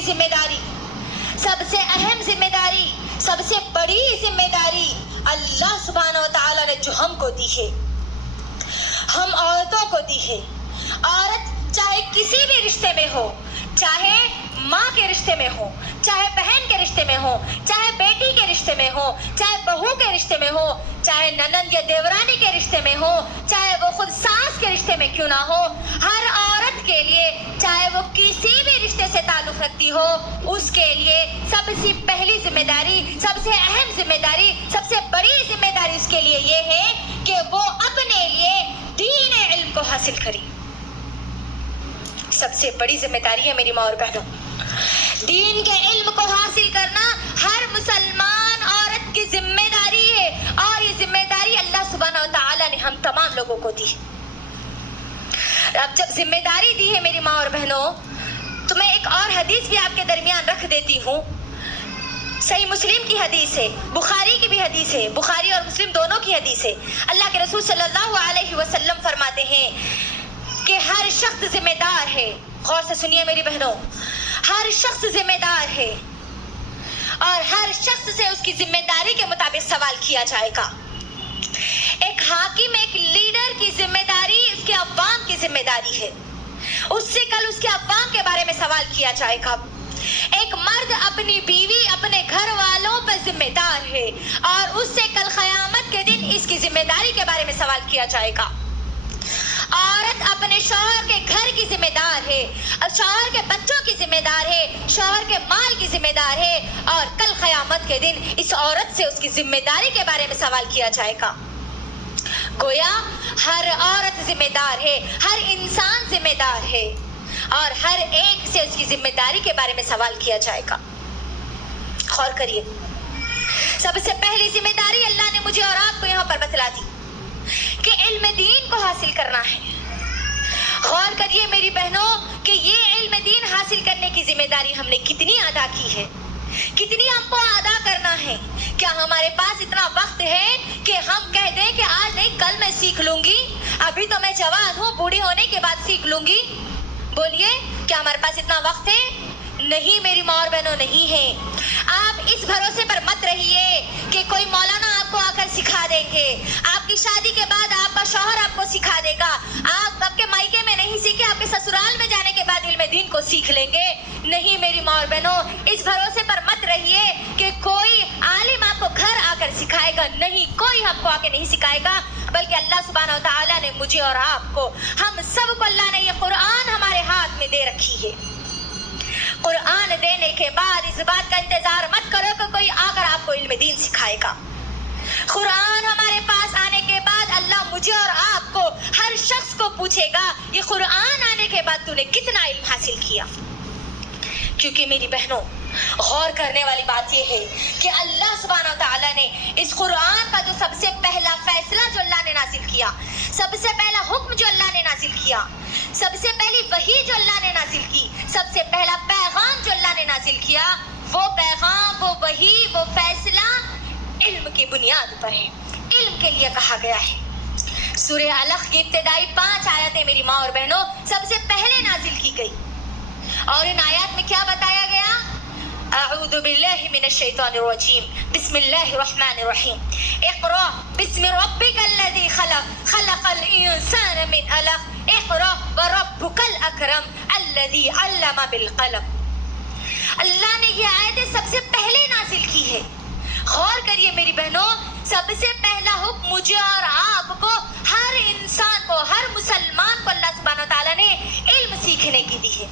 پہلی ذمہ داری، سب سے اہم ذمہ داری، سب سے بڑی ذمہ داری اللہ سبحانہ و تعالیٰ نے جو ہم کو دی ہے، ہم عورتوں کو دی ہے۔ عورت چاہے کسی بھی رشتے میں ہو، چاہے ماں کے رشتے میں ہو، چاہے بہن کے رشتے میں ہو، چاہے بیٹی کے رشتے میں ہو، چاہے بہو کے رشتے میں ہو، چاہے ننند یا دیورانی کے رشتے میں ہو، چاہے وہ خود ساس کے رشتے میں کیوں نہ ہو، ہر عورت کے لیے چاہے وہ کسی بھی رشتے سے تعلق رکھتی ہو، اس کے لیے سب سے پہلی ذمہ داری، سب سے اہم ذمہ داری، سب سے بڑی ذمہ داری اس کے لیے یہ ہے کہ وہ اپنے لیے دین علم کو حاصل کرے۔ سب سے بڑی ذمہ داری ہے میری ماں اور بہنوں، دین کے علم کو حاصل کرنا ہر مسلمان عورت کی ذمہ داری ہے، اور یہ ذمہ داری اللہ سبحانہ و تعالیٰ نے ہم تمام لوگوں کو دی۔ اب جب ذمہ داری دی ہے میری ماں اور بہنوں، تو میں ایک اور حدیث بھی آپ کے درمیان رکھ دیتی ہوں۔ صحیح مسلم کی حدیث ہے، بخاری کی بھی حدیث ہے، بخاری اور مسلم دونوں کی حدیث ہے۔ اللہ کے رسول صلی اللہ علیہ وسلم فرماتے ہیں کہ ہر شخص ذمہ دار ہے، غور سے سنیے میری بہنوں، ہر شخص ذمہ دار ہے اور ہر شخص سے اس کی ذمہ داری کے مطابق سوال کیا جائے گا۔ ایک حاکم، ایک لیڈر کی ذمہ داری اس کے عوام کی ذمہ داری ہے، اس سے کل اس کے عوام کے بارے میں سوال کیا جائے گا۔ ایک مرد اپنی بیوی، اپنے گھر والوں پر ذمہ دار ہے، اور اس سے کل قیامت کے دن اس کی ذمہ داری کے بارے میں سوال کیا جائے گا۔ عورت اپنے شوہر کے گھر کی ذمہ دار ہے، اور شوہر کے بچوں کی ذمہ دار ہے، شوہر کے مال کی ذمہ دار ہے، اور کل قیامت کے دن اس عورت سے اس کی ذمہ داری کے بارے میں سوال کیا جائے گا۔ گویا ہر عورت ذمہ دار ہے، ہر انسان ذمہ دار ہے، اور ہر ایک سے اس کی ذمہ داری کے بارے میں سوال کیا جائے گا۔ غور کریے، سب سے پہلی ذمہ داری اللہ نے مجھے اور آپ کو یہاں پر بتلا دی کہ علم دین کو حاصل کرنا ہے۔ غور کریے میری بہنوں کہ یہ علم دین حاصل کرنے کی ذمہ داری ہم نے کتنی ادا کی ہے، کتنی ہم کو ادا کرنا ہے۔ کیا ہمارے پاس اتنا وقت ہے کہ ہم کہہ دیں کہ آج نہیں کل میں سیکھ لوں گی، ابھی تو میں جوان ہوں، بوڑھی ہونے کے بعد سیکھ لوں گی؟ بولیے، کیا ہمارے پاس اتنا وقت ہے؟ نہیں میری ماں اور بہنوں، نہیں ہے۔ آپ اس بھروسے پر مت رہیے کہ کوئی مولانا آپ کو آ کر سکھا دیں گے، آپ کی شادی کے بعد آپ کا شوہر آپ کو سکھا دے گا، آپ کے مائکے میں نہیں سیکھے، آپ کے سسرال میں جانے کے بعد علم دین کو سیکھ لیں گے۔ نہیں میری ماں اور بہنوں، اس بھروسے پر مت رہیے کہ کوئی عالم آپ کو گھر آ کر سکھائے گا، نہیں، کوئی آپ کو آ کے نہیں سکھائے گا، بلکہ اللہ سبحانہ و تعالیٰ نے مجھے اور آپ کو، ہم سب کو اللہ نے یہ قرآن ہمارے ہاتھ میں دے رکھی ہے۔ قرآن دینے کے بعد اس بات کا انتظار مت کرو کہ کوئی آ کر آپ کو علم دین سکھائے گا۔ قرآن ہمارے پاس آنے کے بعد اللہ مجھے اور آپ کو، ہر شخص کو پوچھے گا، یہ قرآن آنے کے بعد تو نے کتنا علم حاصل کیا؟ کیونکہ میری بہنوں، غور کرنے والی بات یہ ہے کہ اللہ سبحانہ و تعالیٰ نے اس قرآن کا جو سب سے پہلا فیصلہ جو اللہ نے نازل کیا، سب سے پہلا حکم جو اللہ نے نازل کیا، سب سے پہلی وحی جو اللہ نے نازل کی، سب سے پہلا پیغام جو اللہ نے نازل کیا، وہ پیغام، وہ وحی، وہ فیصلہ علم کی بنیاد پر ہے، علم کے لیے کہا گیا ہے۔ سورہ علق کی ابتدائی 5 آیتیں میری ماں اور بہنوں سب سے پہلے نازل کی گئی، اور ان آیات میں کیا بتایا گیا؟ اعوذ باللہ من الشیطان الرجیم، بسم اللہ الرحمن الرحیم، اقرأ بسم ربک الذی خلق، خلق الانسان من علق، اقرأ وربک الاکرم الذی علم بالقلم۔ اللہ نے یہ آیتیں سب سے پہلے نازل کی ہے۔ غور کریے میری بہنوں، سب سے پہلا حکم مجھے اور آپ کو، ہر انسان کو، ہر مسلمان کو اللہ سبحانہ و تعالیٰ نے علم سیکھنے کی دی ہے۔